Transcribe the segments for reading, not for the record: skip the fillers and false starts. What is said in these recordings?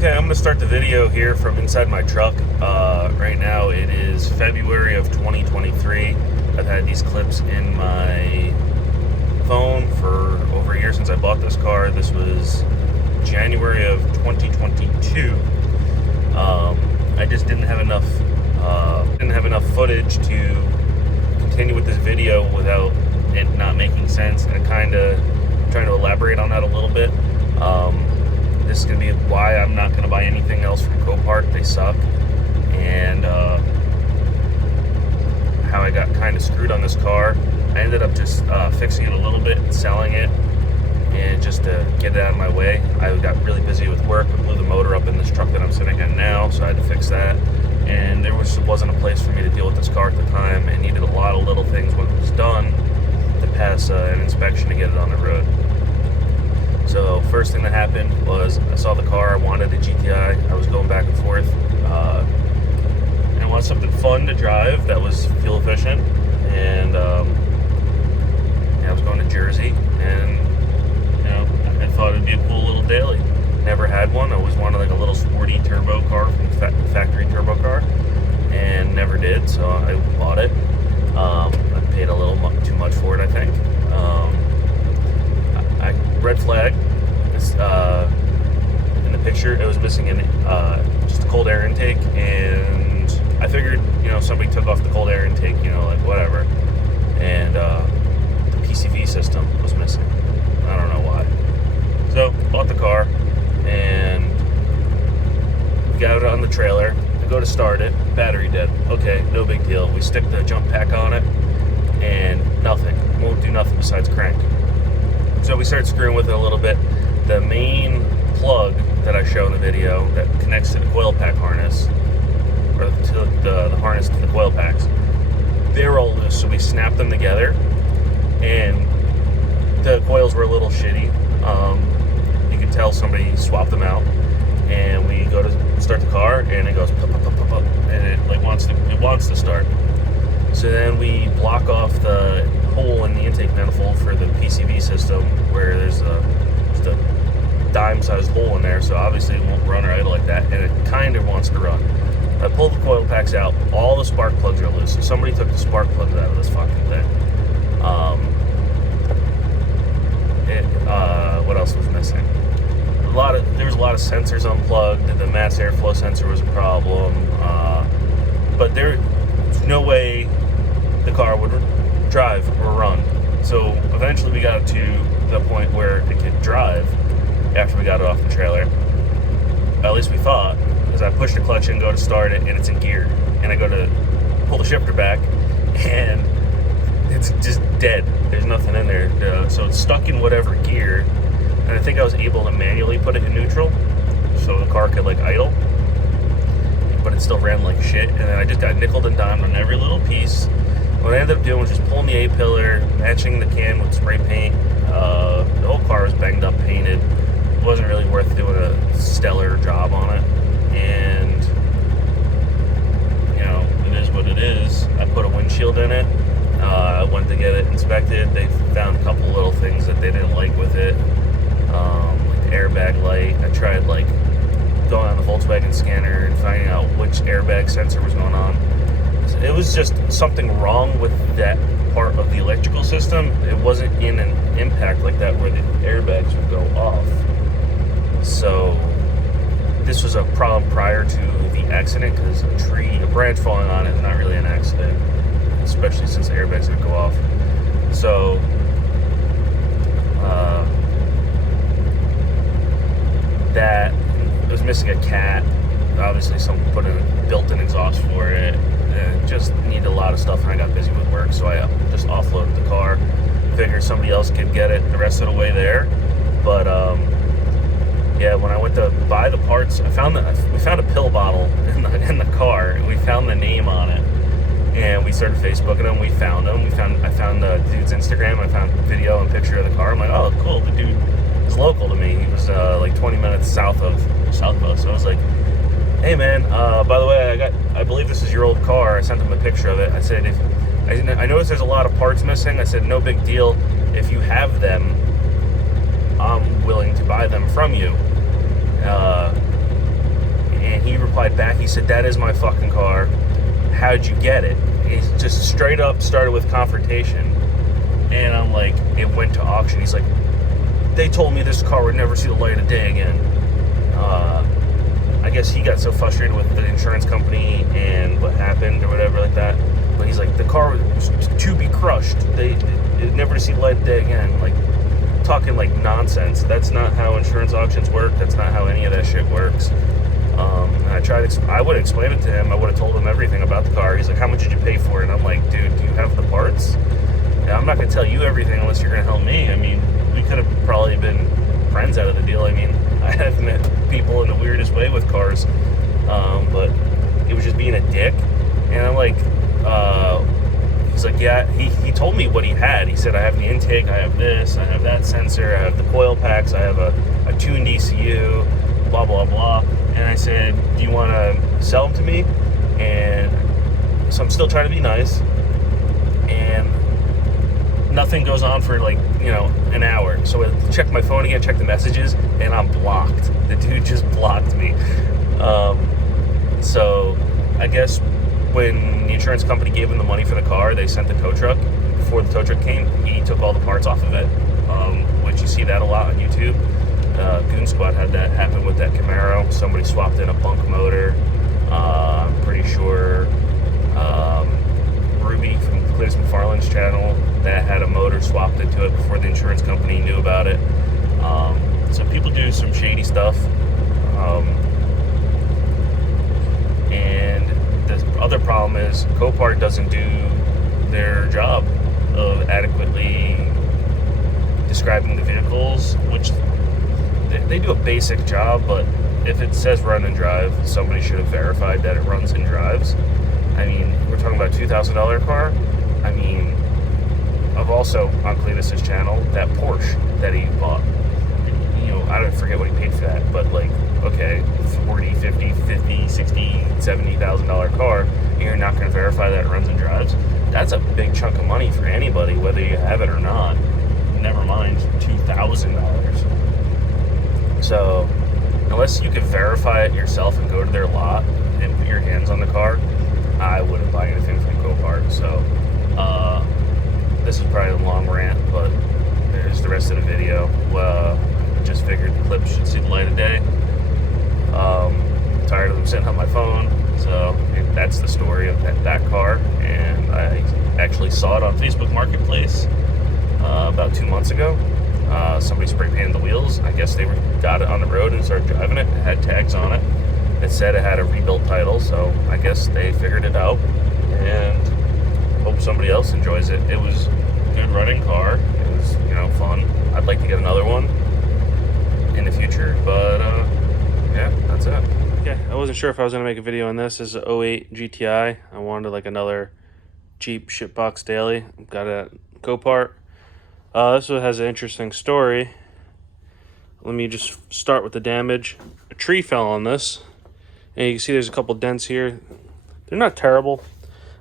Okay, I'm going to start the video here from inside my truck. Right now it is February of 2023. I've had these clips in my phone for over a year since I bought this car. This was January of 2022. I just didn't have enough footage to continue with this video without it not making sense, and kind of trying to elaborate on that a little bit. This is going to be why I'm not going to buy anything else from Copart. They suck. And how I got kind of screwed on this car. I ended up just fixing it a little bit and selling it, and just to get it out of my way. I got really busy with work. I blew the motor up in this truck that I'm sitting in now, so I had to fix that. And there wasn't a place for me to deal with this car at the time. It needed a lot of little things when it was done to pass an inspection to get it on the road. So first thing that happened was I saw the car. I wanted a GTI. I was going back and forth. And I wanted something fun to drive that was fuel efficient. And I was going to Jersey, and I thought it'd be a cool little daily. Never had one. I always wanted like a little sporty turbo car from factory turbo car, and never did. So I bought it. I paid a little too much for it, I think. Red flag. In the picture, it was missing just a cold air intake, and I figured, somebody took off the cold air intake, like whatever. And the PCV system was missing. I don't know why. So bought the car, and we got it on the trailer. I go to start it, battery dead. Okay, no big deal. We stick the jump pack on it, and nothing. Won't do nothing besides crank. So we started screwing with it a little bit. The main plug that I show in the video that connects to the coil pack harness, or to the harness to the coil packs, they were all loose. So we snapped them together, and the coils were a little shitty. You could tell somebody swapped them out. And we go to start the car, and it goes pop, pop, pop, pop, pop, and it wants to start. So then we block off the hole in the intake manifold for the PCV system, where there's just a dime-sized hole in there, so obviously it won't run or idle like that, and it kind of wants to run. I pulled the coil packs out. All the spark plugs are loose, so somebody took the spark plugs out of this fucking thing. What else was missing? There was a lot of sensors unplugged. The mass airflow sensor was a problem, but there's no way the car would drive or run. So eventually we got to the point where it could drive after we got it off the trailer. At least we thought, because I pushed the clutch and go to start it, and it's in gear. And I go to pull the shifter back, and it's just dead. There's nothing in there. So it's stuck in whatever gear. And I think I was able to manually put it in neutral, so the car could idle. But it still ran like shit. And then I just got nickeled and dimed on every little piece. What I ended up doing was just pulling the A-pillar, matching the can with spray paint. The whole car was banged up, painted. It wasn't really worth doing a stellar job on it. And, it is what it is. I put a windshield in it. I went to get it inspected. They found a couple little things that they didn't like with it. Like the airbag light. I tried, going on the Volkswagen scanner and finding out which airbag sensor was going on. It was just something wrong with that part of the electrical system. It wasn't in an impact like that where the airbags would go off. So this was a problem prior to the accident, because a branch falling on it is not really an accident, especially since the airbags would go off. So that it was missing a cat. Obviously someone put in a built-in exhaust for it. And just needed a lot of stuff, and I got busy with work, so I just offloaded the car. Figured somebody else could get it the rest of the way there. But when I went to buy the parts, we found a pill bottle in the car, and we found the name on it. And we started Facebooking them. We found them. I found the dude's Instagram. I found video and picture of the car. I'm like, oh, cool. The dude is local to me. He was 20 minutes south of us. So I was like, hey man, by the way, I believe this is your old car. I sent him a picture of it. I said, I noticed there's a lot of parts missing. I said, no big deal. If you have them, I'm willing to buy them from you. And he replied back, he said, "That is my fucking car. How'd you get it?" He just straight up started with confrontation. And I'm like, it went to auction. He's like, "They told me this car would never see the light of day again." I guess he got so frustrated with the insurance company and what happened or whatever like that. But he's like, the car was to be crushed. It never to see the light of day again. Like, talking like nonsense. That's not how insurance auctions work. That's not how any of that shit works. And I would explain it to him. I would have told him everything about the car. He's like, "How much did you pay for it?" And I'm like, "Dude, do you have the parts?" And I'm not going to tell you everything unless you're going to help me. I mean, we could have probably been friends out of the deal. I mean, I have met people in the weirdest way with cars, but he was just being a dick. And I'm like, he's like, "Yeah," he told me what he had. He said, "I have the intake, I have this, I have that sensor, I have the coil packs, I have a tuned ECU, blah, blah, blah." And I said, "Do you want to sell them to me?" And so I'm still trying to be nice. And nothing goes on for like, an hour. So I check my phone again, check the messages, and I'm blocked. The dude just blocked me. So I guess when the insurance company gave him the money for the car, they sent the tow truck. Before the tow truck came, he took all the parts off of it, which you see that a lot on YouTube. Goon Squad had that happen with that Camaro. Somebody swapped in a bunk motor. I'm pretty sure Ruby from Cletus McFarland's channel that had a motor swapped into it before the insurance company knew about it. So people do some shady stuff. And the other problem is Copart doesn't do their job of adequately describing the vehicles, which they do a basic job, but if it says run and drive, somebody should have verified that it runs and drives. I mean, we're talking about a $2,000 car. I mean, I've also, on Cletus's channel, that Porsche that he bought. I don't forget what he paid for that, but like, okay, $40, $50, $60, $70,000 car, and you're not going to verify that it runs and drives. That's a big chunk of money for anybody, whether you have it or not. Never mind $2,000. So, unless you can verify it yourself and go to their lot and put your hands on the car, I wouldn't buy anything from Copart. So, this is probably a long rant, but there's the rest of the video. Just figured the clips should see the light of day. Tired of them sitting on my phone, so that's the story of that car. And I actually saw it on Facebook Marketplace about 2 months ago. Somebody spray painted the wheels. I guess they got it on the road and started driving it. It had tags on it. It said it had a rebuilt title, so I guess they figured it out. And hope somebody else enjoys it. It was a good running car. It was, fun. I'd like to get another one in the future, but yeah, that's it. Yeah, I wasn't sure if I was going to make a video on this. This is an 08 GTI. I wanted like another cheap shitbox daily. Got it at Copart. This one has an interesting story. Let me just start with the damage. A tree fell on this, and you can see there's a couple dents here. They're not terrible.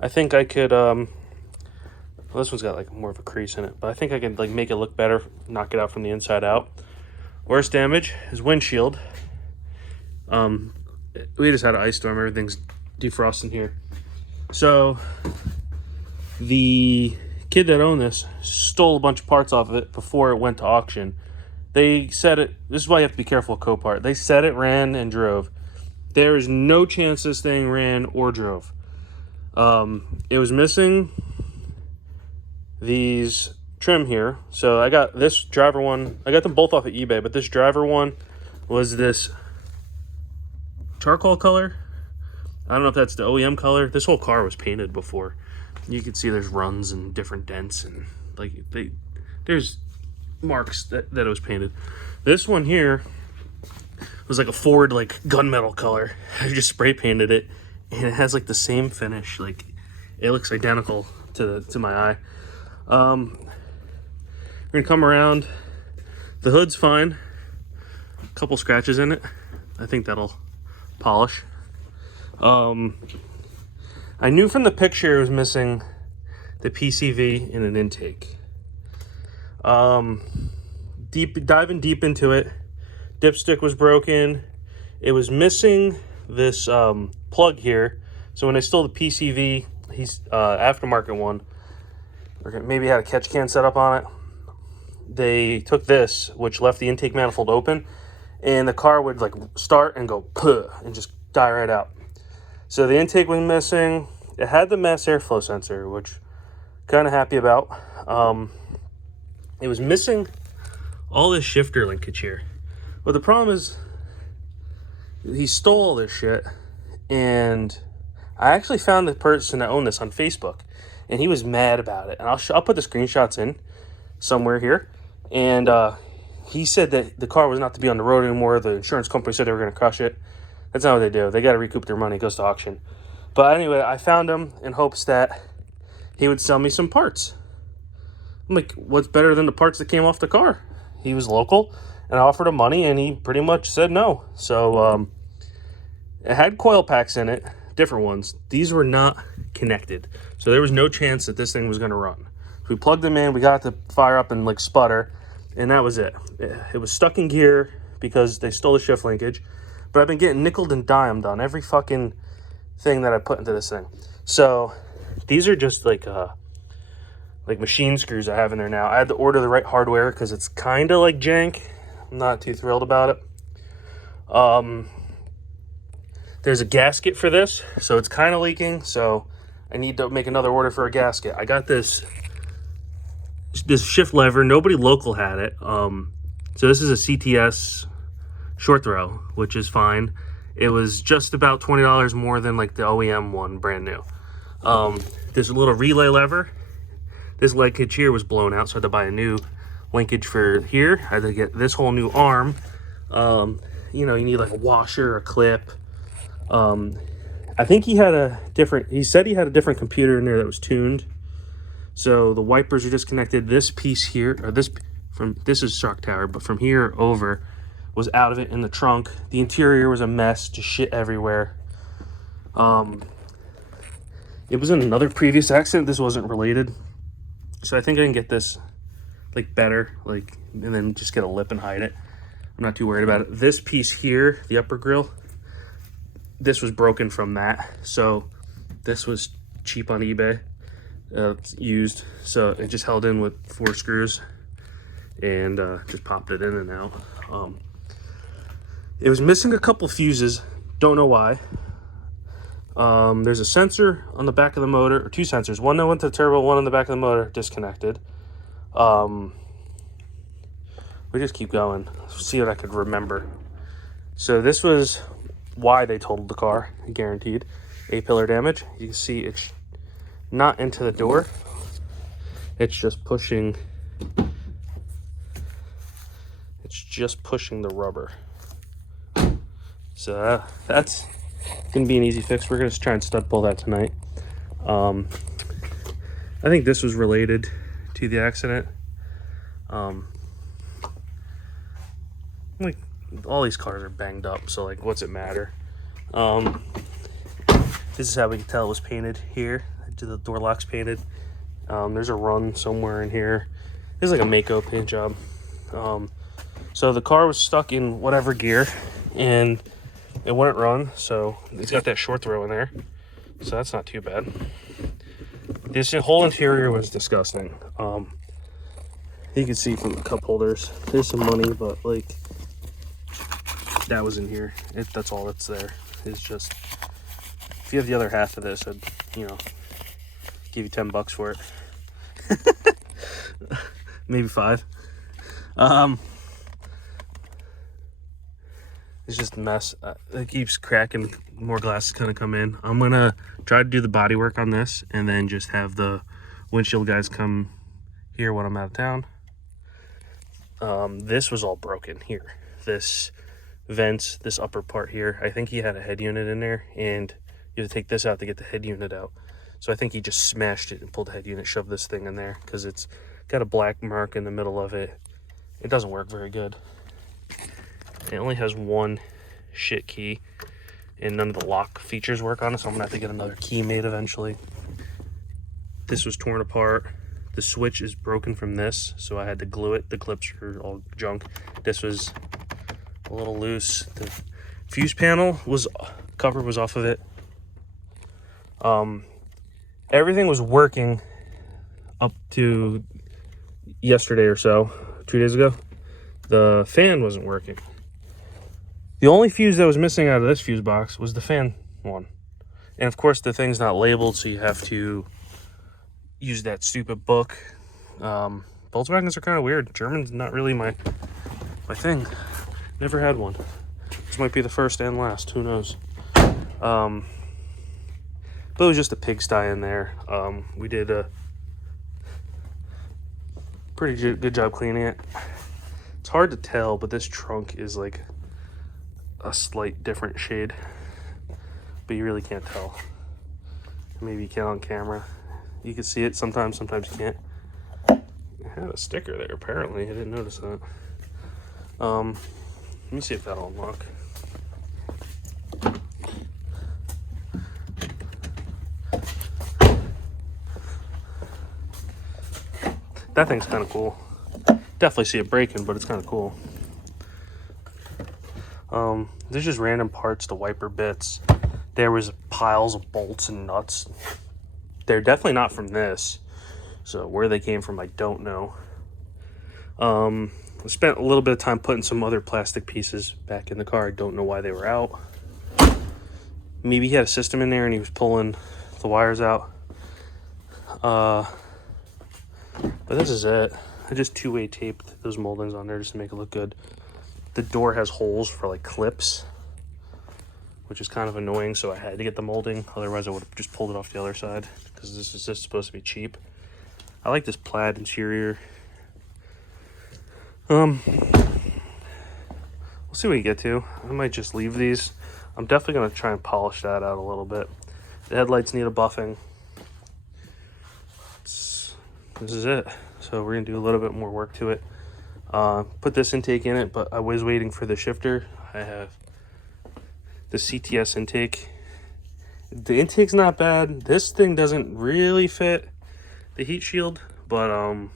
I think I could, well, this one's got like more of a crease in it, but I think I can like make it look better, knock it out from the inside out. Worst damage is windshield. We just had an ice storm. Everything's defrosting here. So the kid that owned this stole a bunch of parts off of it before it went to auction. They said it. This is why you have to be careful with Copart. They said it ran and drove. There is no chance this thing ran or drove. It was missing these trim here. So I got this driver one. I got them both off of eBay, but this driver one was this charcoal color. I don't know if that's the OEM color. This whole car was painted before. You can see there's runs and different dents, and like there's marks that it was painted. This one here was like a Ford like gunmetal color. I just spray painted it, and it has like the same finish. Like it looks identical to my eye. We're gonna come around. The hood's fine. A couple scratches in it. I think that'll polish. I knew from the picture it was missing the PCV in an intake. Diving deep into it, dipstick was broken. It was missing this plug here. So when they stole the PCV, he's aftermarket one, or maybe had a catch can set up on it. They took this, which left the intake manifold open, and the car would like start and go puh and just die right out. So the intake was missing. It had the mass airflow sensor, which kind of happy about. It was missing all this shifter linkage here. But the problem is he stole all this shit, and I actually found the person that owned this on Facebook, and he was mad about it. And I'll put the screenshots in somewhere here. And he said that the car was not to be on the road anymore. The insurance company said they were going to crush it. That's not what they do. They got to recoup their money. It goes to auction. But anyway, I found him in hopes that he would sell me some parts. I'm like, what's better than the parts that came off the car? He was local, and I offered him money, and he pretty much said no. So it had coil packs in it, different ones. These were not connected, so there was no chance that this thing was going to run. So we plugged them in, we got it to fire up and like sputter, and that was it. It was stuck in gear because they stole the shift linkage, but I've been getting nickeled and dimed on every fucking thing that I put into this thing. So these are just like machine screws I have in there now. I had to order the right hardware because it's kind of like jank. I'm not too thrilled about it. There's a gasket for this, so it's kind of leaking, so I need to make another order for a gasket. I got this shift lever. Nobody local had it. So this is a CTS short throw, which is fine. It was just about $20 more than like the OEM one, brand new. There's a little relay lever. This linkage here was blown out, so I had to buy a new linkage for here. I had to get this whole new arm. You know, you need like a washer, a clip. I think he said he had a different computer in there that was tuned. So the wipers are disconnected. This piece here, or this is shock tower, but from here over was out of it in the trunk. The interior was a mess, just shit everywhere. It was in another previous accident. This wasn't related. So I think I can get this like better, like, and then just get a lip and hide it. I'm not too worried about it. This piece here, the upper grill, this was broken from that. So this was cheap on eBay. It's used, so it just held in with 4 screws and just popped it in and out. It was missing a couple fuses, don't know why. There's a sensor on the back of the motor, or 2 sensors, one that went to the turbo, one on the back of the motor, disconnected. We just keep going, see what I could remember. So this was why they totaled the car, guaranteed. A-pillar damage. You can see it's not into the door, it's just pushing the rubber. So that's gonna be an easy fix. We're gonna try and stud pull that tonight. I think this was related to the accident. Like, all these cars are banged up, so like, what's it matter? This is how we can tell it was painted here. The door lock's painted. There's a run somewhere in here. This is like a Mako paint job. So the car was stuck in whatever gear, and it wouldn't run, so it's got that short throw in there, so that's not too bad. This whole interior was disgusting. You can see from the cup holders, there's some money, but like, that was in here. That's all that's there. It's just, if you have the other half of this, I'd, you know, give you $10 for it. Maybe 5. It's just a mess. It keeps cracking. More glasses kind of come in. I'm gonna try to do the body work on this, and then just have the windshield guys come here when I'm out of town. This was all broken here. This vents, this upper part here. I think he had a head unit in there, and you have to take this out to get the head unit out. So I think he just smashed it and pulled the head unit, shoved this thing in there, because it's got a black mark in the middle of it. It doesn't work very good. It only has one shit key, and none of the lock features work on it, so I'm gonna have to get another key made eventually. This was torn apart. The switch is broken from this, so I had to glue it. The clips are all junk. This was a little loose. The fuse panel was, cover was off of it. Everything was working up to yesterday or so, 2 days ago. The fan wasn't working. The only fuse that was missing out of this fuse box was the fan one. And of course the thing's not labeled, so you have to use that stupid book. Volkswagens are kind of weird. German's not really my thing. Never had one. This might be the first and last, who knows. But it was just a pigsty in there. We did a pretty good job cleaning it. It's hard to tell, but this trunk is like a slight different shade, but you really can't tell. Maybe you can on camera. You can see it sometimes you can't. It had a sticker there apparently. I didn't notice that. Let me see if that'll unlock. That thing's kind of cool. Definitely see it breaking, but it's kind of cool. There's just random parts, the wiper bits. There was piles of bolts and nuts. They're definitely not from this, so where they came from I don't know. I spent a little bit of time putting some other plastic pieces back in the car. I don't know why they were out. Maybe he had a system in there and he was pulling the wires out. But this is it. I just two-way taped those moldings on there just to make it look good. The door has holes for like clips, which is kind of annoying, so I had to get the molding. Otherwise I would have just pulled it off the other side, because this is just supposed to be cheap. I like this plaid interior. We'll see what we get to. I might just leave these. I'm definitely going to try and polish that out a little bit. The headlights need a buffing. This is it. So we're going to do a little bit more work to it. Put this intake in it, but I was waiting for the shifter. I have the CTS intake. The intake's not bad. This thing doesn't really fit the heat shield, but I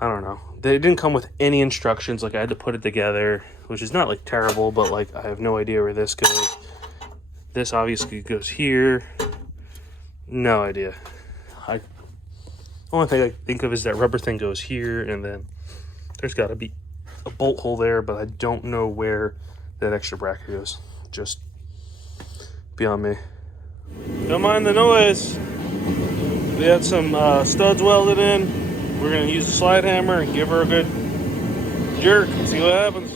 don't know. They didn't come with any instructions. Like, I had to put it together, which is not like terrible, but like I have no idea where this goes. This obviously goes here. No idea. Only thing I think of is that rubber thing goes here, and then there's got to be a bolt hole there, but I don't know where that extra bracket goes. Just beyond me. Don't mind the noise. We had some studs welded in. We're going to use a slide hammer and give her a good jerk and see what happens.